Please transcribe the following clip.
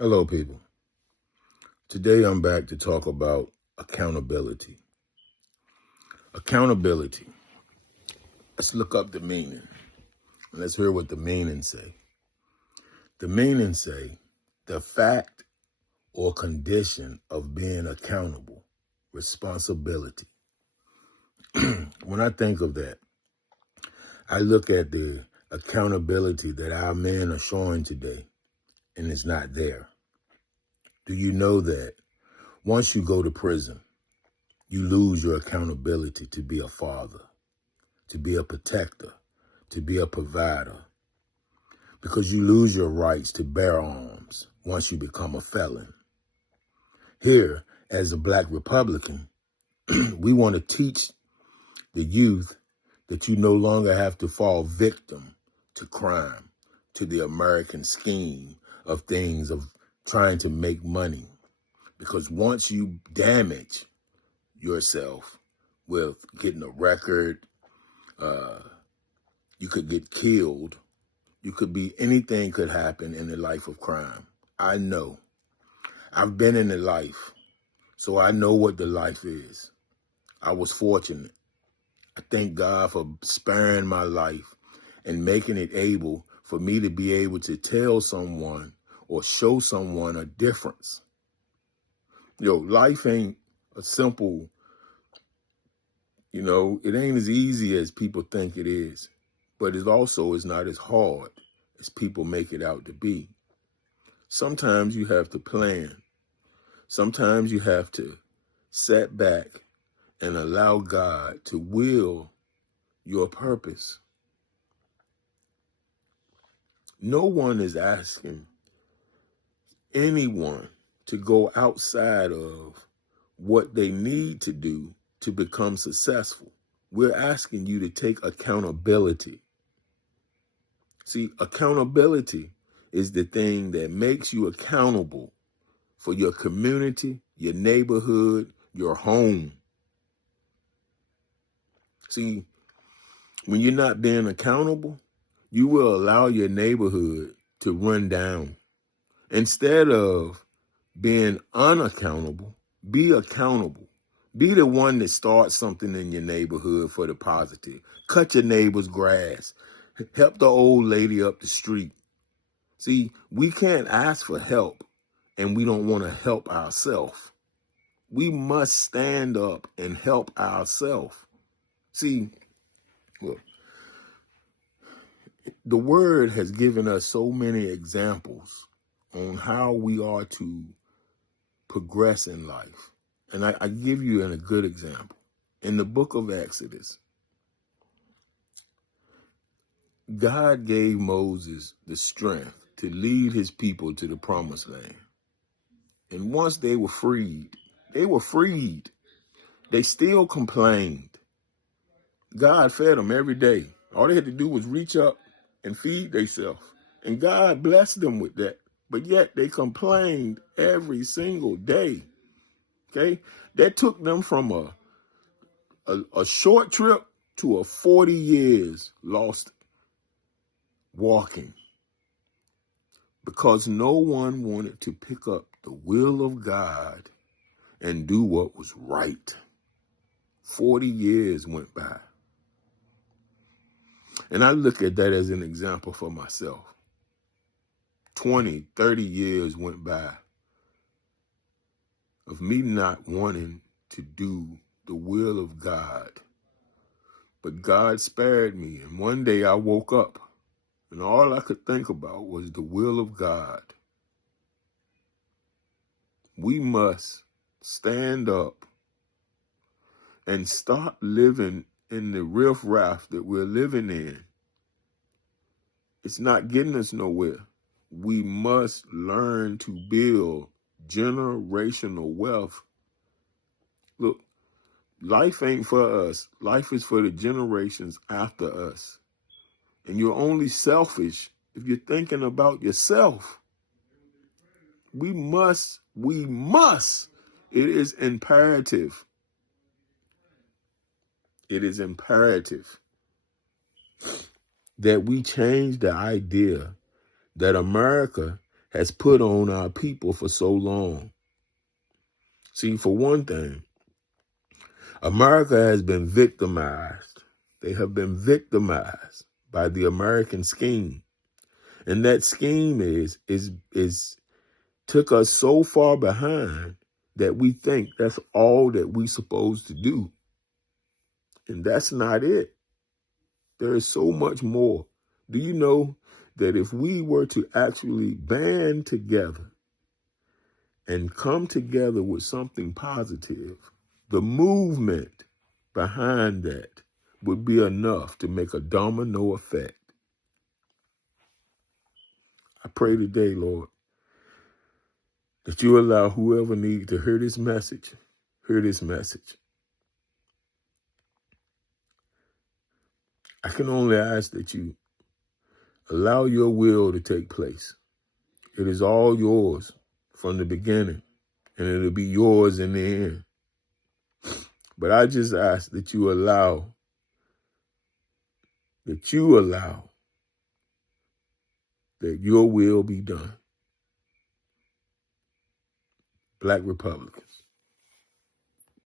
Hello, people. Today I'm back to talk about accountability. Accountability. Let's look up the meaning. Let's hear what the meaning say. The meaning say the fact or condition of being accountable, responsibility. When I think of that, I look at the accountability that our men are showing today, and it's not there. Do you know that once you go to prison, you lose your accountability to be a father, to be a protector, to be a provider, because you lose your rights to bear arms once you become a felon. Here, as a Blakk Republican, we want to teach the youth that you no longer have to fall victim to crime, to the American scheme of things, of trying to make money. Because once you damage yourself with getting a record, you could get killed. You could be, anything could happen in the life of crime. I know. I've been in the life, so I know what the life is. I was fortunate. I thank God for sparing my life and making it able for me to be able to tell someone or show someone a difference. Life ain't a simple, it ain't as easy as people think it is, but it also is not as hard as people make it out to be. Sometimes you have to plan. Sometimes you have to sit back and allow God to will your purpose. No one is asking anyone to go outside of what they need to do to become successful. We're asking you to take accountability. See, accountability is the thing that makes you accountable for your community, your neighborhood, your home. See, when you're not being accountable, you will allow your neighborhood to run down. Instead of being unaccountable, be accountable. Be the one that starts something in your neighborhood for the positive. Cut your neighbor's grass. Help the old lady up the street. See, we can't ask for help and we don't want to help ourselves. We must stand up and help ourselves. See, look, the word has given us so many examples on how we are to progress in life. And I give you a good example. In the book of Exodus, God gave Moses the strength to lead his people to the promised land. And once they were freed. They still complained. God fed them every day. All they had to do was reach up and feed themselves. And God blessed them with that. But yet they complained every single day. Okay? That took them from a short trip to a 40 years lost walking. Because no one wanted to pick up the will of God and do what was right. 40 years went by. And I look at that as an example for myself. 20, 30 years went by of me not wanting to do the will of God. But God spared me. And one day I woke up and all I could think about was the will of God. We must stand up and stop living in the riffraff that we're living in. It's not getting us nowhere. We must learn to build generational wealth. Look, life ain't for us. Life is for the generations after us. And you're only selfish if you're thinking about yourself. We must. It is imperative. It is imperative that we change the idea that America has put on our people for so long. See, for one thing, America has been victimized. They have been victimized by the American scheme. And that scheme is took us so far behind that we think that's all that we supposed to do. And that's not it. There is so much more. Do you know that if we were to actually band together and come together with something positive, the movement behind that would be enough to make a domino effect. I pray today, Lord, that you allow whoever needs to hear this message, hear this message. I can only ask that you allow your will to take place. It is all yours from the beginning, and it'll be yours in the end. But I just ask that you allow that your will be done. Blakk Republikans.